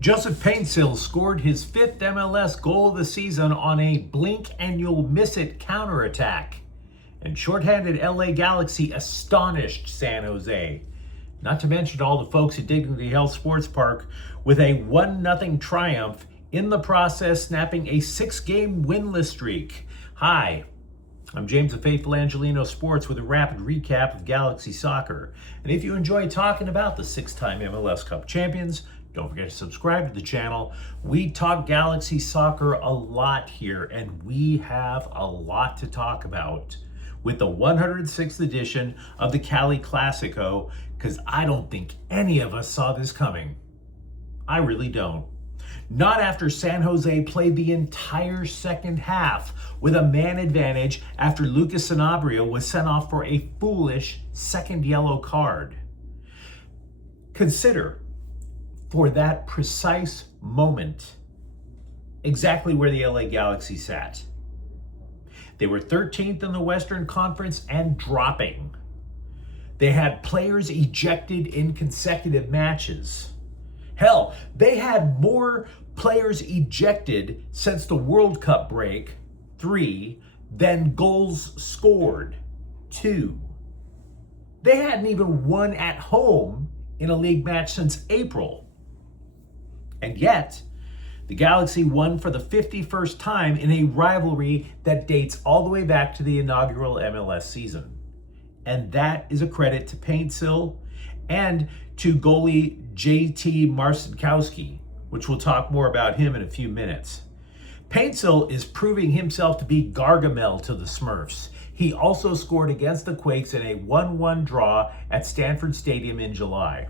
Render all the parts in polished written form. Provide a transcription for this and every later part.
Joseph Paintsill scored his fifth MLS goal of the season on a blink-and-you'll-miss-it counterattack. And shorthanded LA Galaxy astonished San Jose. Not to mention all the folks at Dignity Health Sports Park with a 1-0 triumph, in the process snapping a 6-game winless streak. Hi, I'm James of Faithful Angelino Sports with a rapid recap of Galaxy soccer. And if you enjoy talking about the 6-time MLS Cup champions, don't forget to subscribe to the channel. We talk Galaxy soccer a lot here, and we have a lot to talk about with the 106th edition of the Cali Clasico, because I don't think any of us saw this coming. I really don't. Not after San Jose played the entire second half with a man advantage after Lucas Sanabria was sent off for a foolish second yellow card. Consider, for that precise moment, exactly where the LA Galaxy sat. They were 13th in the Western Conference and dropping. They had players ejected in consecutive matches. Hell, they had more players ejected since the World Cup break, 3, than goals scored, 2. They hadn't even won at home in a league match since April. And yet, the Galaxy won for the 51st time in a rivalry that dates all the way back to the inaugural MLS season. And that is a credit to Paintsill and to goalie JT Marcinkowski, which we'll talk more about him in a few minutes. Paintsill is proving himself to be Gargamel to the Smurfs. He also scored against the Quakes in a 1-1 draw at Stanford Stadium in July.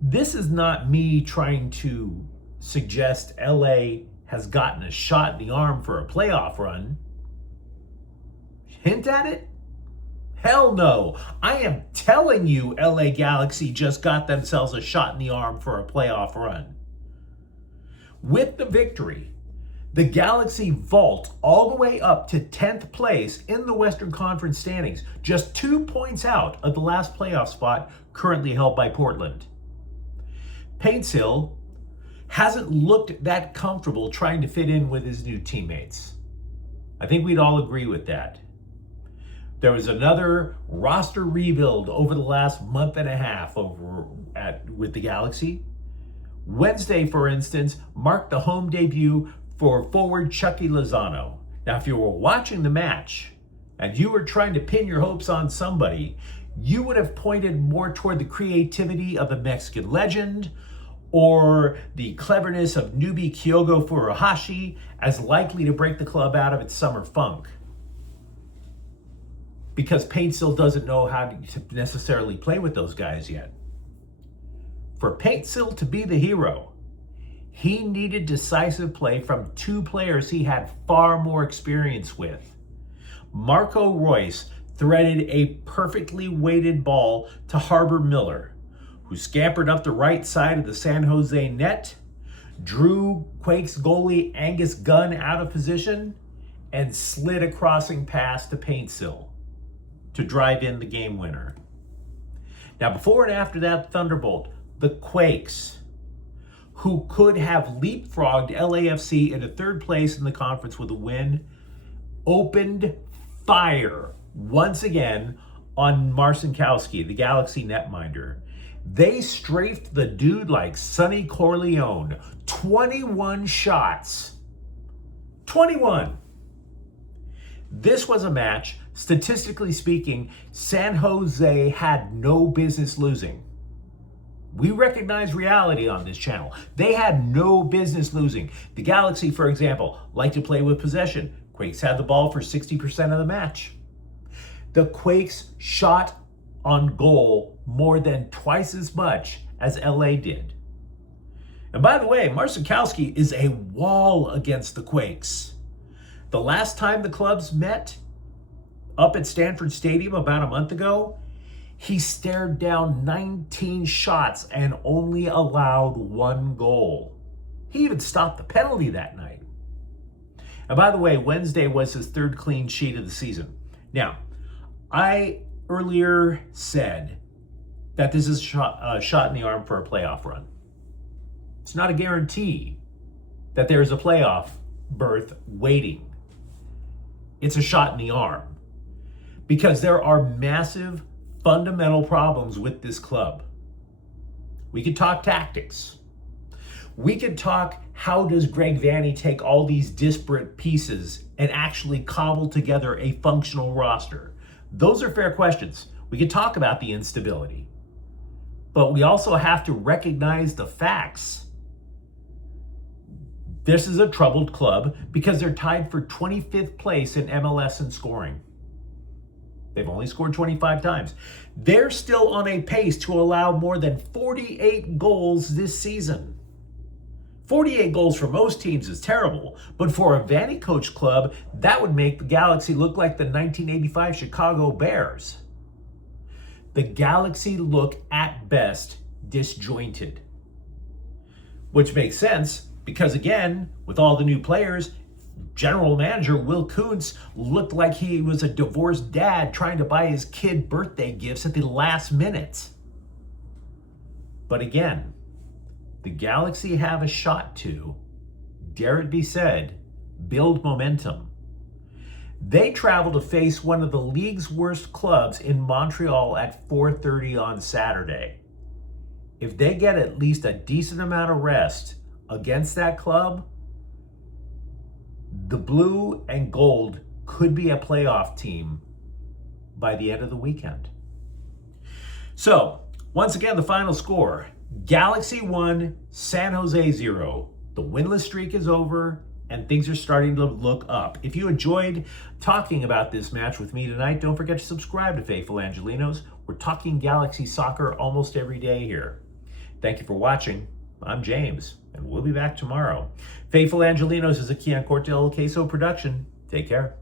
This is not me trying to suggest LA has gotten a shot in the arm for a playoff run. Hint at it? Hell no. I am telling you, LA Galaxy just got themselves a shot in the arm for a playoff run. With the victory, the Galaxy vault all the way up to 10th place in the Western Conference standings, just 2 points out of the last playoff spot currently held by Portland. Paintsill hasn't looked that comfortable trying to fit in with his new teammates. I think we'd all agree with that. There was another roster rebuild over the last month and a half with the Galaxy. Wednesday, for instance, marked the home debut for forward Chucky Lozano. Now, if you were watching the match and you were trying to pin your hopes on somebody, you would have pointed more toward the creativity of the Mexican legend or the cleverness of newbie Kyogo Furuhashi as likely to break the club out of its summer funk. Because Paintsill doesn't know how to necessarily play with those guys yet. For Paintsill to be the hero, he needed decisive play from 2 players he had far more experience with. Marco Reus threaded a perfectly weighted ball to Harbor Miller, who scampered up the right side of the San Jose net, drew Quakes goalie Angus Gunn out of position, and slid a crossing pass to Paintsill to drive in the game winner. Now, before and after that thunderbolt, the Quakes, who could have leapfrogged LAFC into 3rd place in the conference with a win, opened fire once again on Marcinkowski, the Galaxy netminder. They strafed the dude like Sonny Corleone. 21 shots. 21. This was a match, statistically speaking, San Jose had no business losing. We recognize reality on this channel. They had no business losing. The Galaxy, for example, like to play with possession. Quakes had the ball for 60% of the match. The Quakes shot on goal more than twice as much as LA did. And by the way, Marcinkowski is a wall against the Quakes. The last time the clubs met up at Stanford Stadium about a month ago, he stared down 19 shots and only allowed 1 goal. He even stopped the penalty that night. And by the way, Wednesday was his 3rd clean sheet of the season. Now, I earlier said that this is a shot in the arm for a playoff run. It's not a guarantee that there's a playoff berth waiting. It's a shot in the arm because there are massive fundamental problems with this club. We could talk tactics. We could talk, how does Greg Vanney take all these disparate pieces and actually cobble together a functional roster? Those are fair questions. We could talk about the instability, but we also have to recognize the facts. This is a troubled club because they're tied for 25th place in MLS in scoring. They've only scored 25 times. They're still on a pace to allow more than 48 goals this season. 48 goals for most teams is terrible, but for a Vanney coach club, that would make the Galaxy look like the 1985 Chicago Bears. The Galaxy look at best disjointed, which makes sense because, again, with all the new players, General Manager Will Kuntz looked like he was a divorced dad trying to buy his kid birthday gifts at the last minute. But again, the Galaxy have a shot to, dare it be said, build momentum. They travel to face one of the league's worst clubs in Montreal at 4:30 on Saturday. If they get at least a decent amount of rest against that club, the blue and gold could be a playoff team by the end of the weekend. So, once again, the final score: Galaxy 1, San Jose 0. The winless streak is over and things are starting to look up. If you enjoyed talking about this match with me tonight, don't forget to subscribe to Faithful Angelinos. We're talking Galaxy soccer almost every day here. Thank you for watching. I'm James, and we'll be back tomorrow. Faithful Angelinos is a Kian Cortel Queso production. Take care.